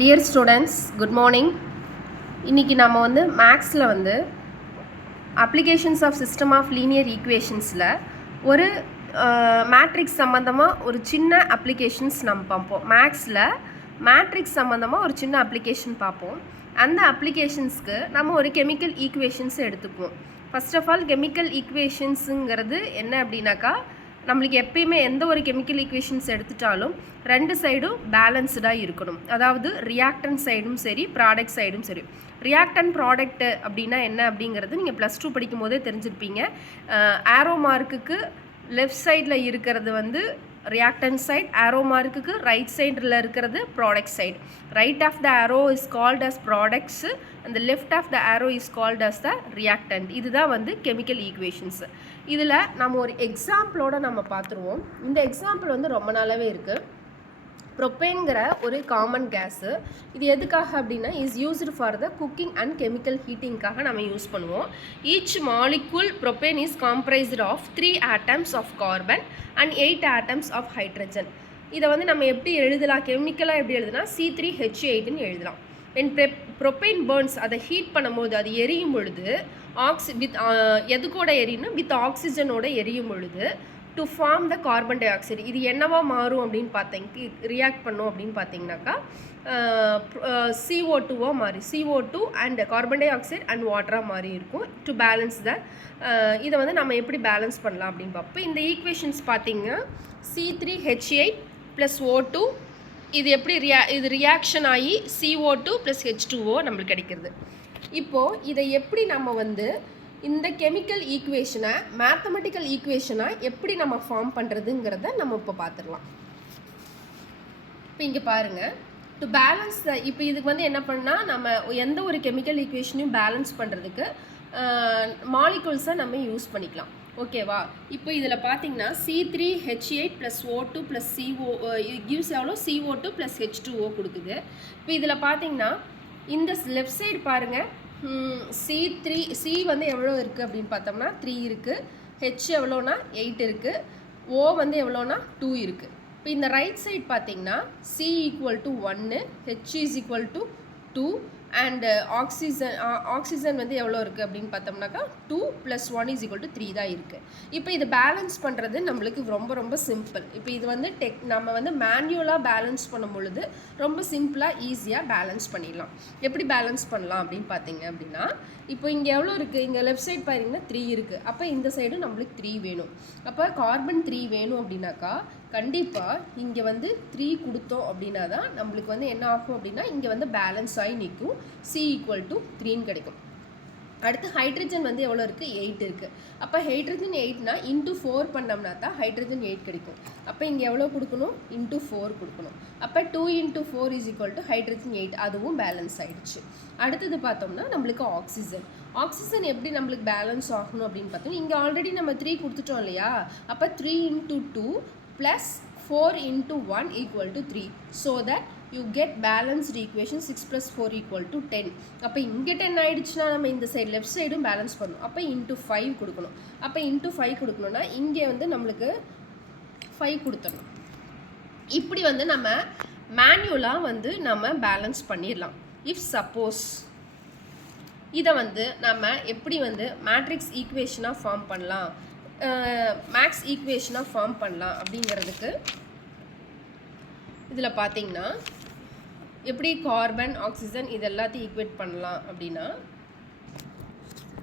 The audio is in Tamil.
Dear students, good morning. இன்றைக்கி நம்ம வந்து மேக்ஸில் வந்து applications of system of linear ஈக்குவேஷன்ஸில் ஒரு மேட்ரிக்ஸ் சம்மந்தமாக ஒரு சின்ன அப்ளிகேஷன்ஸ் நம்ம பார்ப்போம். மேக்ஸில் மேட்ரிக்ஸ் சம்மந்தமாக ஒரு சின்ன அப்ளிகேஷன் பார்ப்போம். அந்த அப்ளிகேஷன்ஸ்க்கு நம்ம ஒரு கெமிக்கல் ஈக்குவேஷன்ஸ் எடுத்துக்குவோம். ஃபர்ஸ்ட் ஆஃப் ஆல் கெமிக்கல் ஈக்குவேஷன்ஸுங்கிறது என்ன அப்படின்னாக்கா, நம்மளுக்கு எப்பயுமே எந்த ஒரு கெமிக்கல் ஈக்குவேஷன்ஸ் எடுத்துட்டாலும் ரெண்டு சைடும் பேலன்ஸ்டாக இருக்கணும். அதாவது ரியாக்டன் சைடும் சரி, ப்ராடக்ட் சைடும் சரி. ரியாக்டன் ப்ராடக்ட்டு அப்படின்னா என்ன அப்படிங்கிறது நீங்கள் +2 படிக்கும் போதே தெரிஞ்சிருப்பீங்க. ஆரோ மார்க்குக்கு லெஃப்ட் சைடில் இருக்கிறது வந்து ரியாக்டன் சைட், ஆரோ மார்க்குக்கு ரைட் சைடில் இருக்கிறது product side. Right of the arrow is called as products, அந்த left of the arrow is called as the reactant. இதுதான் வந்து கெமிக்கல் ஈக்குவேஷன்ஸு. இதில் நம்ம ஒரு எக்ஸாம்பிளோடு நம்ம பார்த்துருவோம். இந்த எக்ஸாம்பிள் வந்து ரொம்ப நாளாகவே இருக்குது. ப்ரொப்பேன்கிற ஒரு காமன் கேஸு. இது எதுக்காக அப்படின்னா is used for the cooking and chemical ஹீட்டிங்காக நம்ம யூஸ் பண்ணுவோம். Each molecule propane is comprised of 3 atoms of carbon and 8 atoms of hydrogen. இதை வந்து நம்ம எப்படி எழுதலாம், கெமிக்கலாக எப்படி எழுதுனா C3H8ன்னு எழுதலாம். வென் ப்ரொப்பேன் பர்ன்ஸ், அதை ஹீட் பண்ணும்போது அது எரியும் பொழுது எது கூட எரியும்னா வித் ஆக்சிஜனோட எரியும் பொழுது to form the carbon dioxide. இது என்னவா மாறும் அப்படின்னு ரியாக்ட் பண்ணோம் அப்படின்னு பார்த்தீங்கன்னாக்கா CO2 மாறி, CO2 and carbon dioxide and வாட்டராக மாறி இருக்கும். டு பேலன்ஸ் த இதை வந்து நம்ம எப்படி பேலன்ஸ் பண்ணலாம் அப்படின்னு பார்ப்போம். இந்த ஈக்குவேஷன்ஸ் பார்த்தீங்கன்னா C3H8 + O2 இது எப்படி இது ரியாக்ஷன் ஆகி CO2 + H2O நம்மளுக்கு கிடைக்கிறது. இப்போது இதை எப்படி நம்ம வந்து இந்த கெமிக்கல் ஈக்குவேஷனை மேத்தமெட்டிக்கல் ஈக்குவேஷனாக எப்படி நம்ம ஃபார்ம் பண்ணுறதுங்கிறத நம்ம இப்போ பார்த்துடலாம். இப்போ இங்கே பாருங்கள், டு பேலன்ஸ் த, இப்போ இதுக்கு வந்து என்ன பண்ணால் நம்ம எந்த ஒரு கெமிக்கல் ஈக்குவேஷனையும் பேலன்ஸ் பண்ணுறதுக்கு மாலிகுல்ஸை நம்ம யூஸ் பண்ணிக்கலாம். ஓகேவா? இப்போ இதில் பார்த்தீங்கன்னா C3H8 + O2 + CO கிவ்ஸ் எவ்வளோ CO2 + H2O கொடுக்குது. இப்போ இதில் பார்த்தீங்கன்னா இந்த லெஃப்ட் சைடு பாருங்கள், C வந்து எவ்வளோ இருக்குது அப்படின்னு பார்த்தோம்னா 3 இருக்குது, H எவ்வளோனா 8 இருக்குது, O வந்து எவ்வளோனா 2 இருக்குது. இப்போ இந்த ரைட் சைட் பார்த்தீங்கன்னா C = 1, H = 2 அண்டு ஆக்சிஜன் வந்து எவ்வளோ இருக்குது அப்படின்னு பார்த்தோம்னாக்கா 2 + 1 = 3 தான் இருக்குது. இப்போ இது பேலன்ஸ் பண்ணுறது நம்மளுக்கு ரொம்ப ரொம்ப சிம்பிள். இப்போ இது வந்து நம்ம வந்து மேன்யுவலாக பேலன்ஸ் பண்ணும் பொழுது ரொம்ப சிம்பிளாக ஈஸியாக பேலன்ஸ் பண்ணிடலாம். எப்படி பேலன்ஸ் பண்ணலாம் அப்படின்னு பார்த்தீங்க அப்படின்னா, இப்போ இங்கே எவ்வளோ இருக்குது, இங்கே லெஃப்ட் சைட் பார்த்தீங்கன்னா 3 இருக்குது. அப்போ இந்த சைடும் நம்மளுக்கு 3 வேணும். அப்போ கார்பன் 3 வேணும் அப்படின்னாக்கா கண்டிப்பாக இங்கே வந்து 3 கொடுத்தோம் அப்படின்னா தான் நம்மளுக்கு வந்து என்ன ஆகும் அப்படின்னா இங்கே வந்து பேலன்ஸ் ஆகி நிற்கும். C = 3ன்னு கிடைக்கும். அடுத்து ஹைட்ரஜன் வந்து எவ்வளோ இருக்குது, 8 இருக்குது. அப்போ ஹைட்ரஜன் 8னா × 4 பண்ணோம்னா தான் ஹைட்ரஜன் 8 கிடைக்கும். அப்போ இங்கே எவ்வளோ கொடுக்கணும், × 4 கொடுக்கணும். அப்போ 2 × 4 = ஹைட்ரஜன் 8, அதுவும் பேலன்ஸ் ஆகிடுச்சு. அடுத்தது பார்த்தோம்னா நம்மளுக்கு ஆக்சிஜன் எப்படி நம்மளுக்கு பேலன்ஸ் ஆகணும் அப்படின்னு பார்த்தோம். இங்கே ஆல்ரெடி நம்ம 3 கொடுத்துட்டோம் இல்லையா? அப்போ 3 × 2 + 4 × 1 = 3. So that you get balanced equation 6 + 4 = 10. அப்போ இங்கே 10 ஆகிடுச்சுன்னா நம்ம இந்த சைடு லெஃப்ட் சைடும் பேலன்ஸ் பண்ணணும். அப்போ × 5 கொடுக்கணும். அப்போ × 5 கொடுக்கணும்னா இங்கே வந்து நம்மளுக்கு 5 கொடுத்துடணும். இப்படி வந்து நம்ம மேன்யுவலாக வந்து நம்ம பேலன்ஸ் பண்ணிடலாம். இஃப் சப்போஸ் இதை வந்து நம்ம எப்படி வந்து மேட்ரிக்ஸ் ஈக்குவேஷனாக ஃபார்ம் பண்ணலாம், மேக்ஸ் ஈக்குவேஷனாக ஃபார்ம் பண்ணலாம் அப்படிங்கிறதுக்கு இதில் பார்த்தீங்கன்னா எப்படி கார்பன், ஆக்சிஜன் இது எல்லாத்தையும் ஈக்குவேட் பண்ணலாம் அப்படின்னா,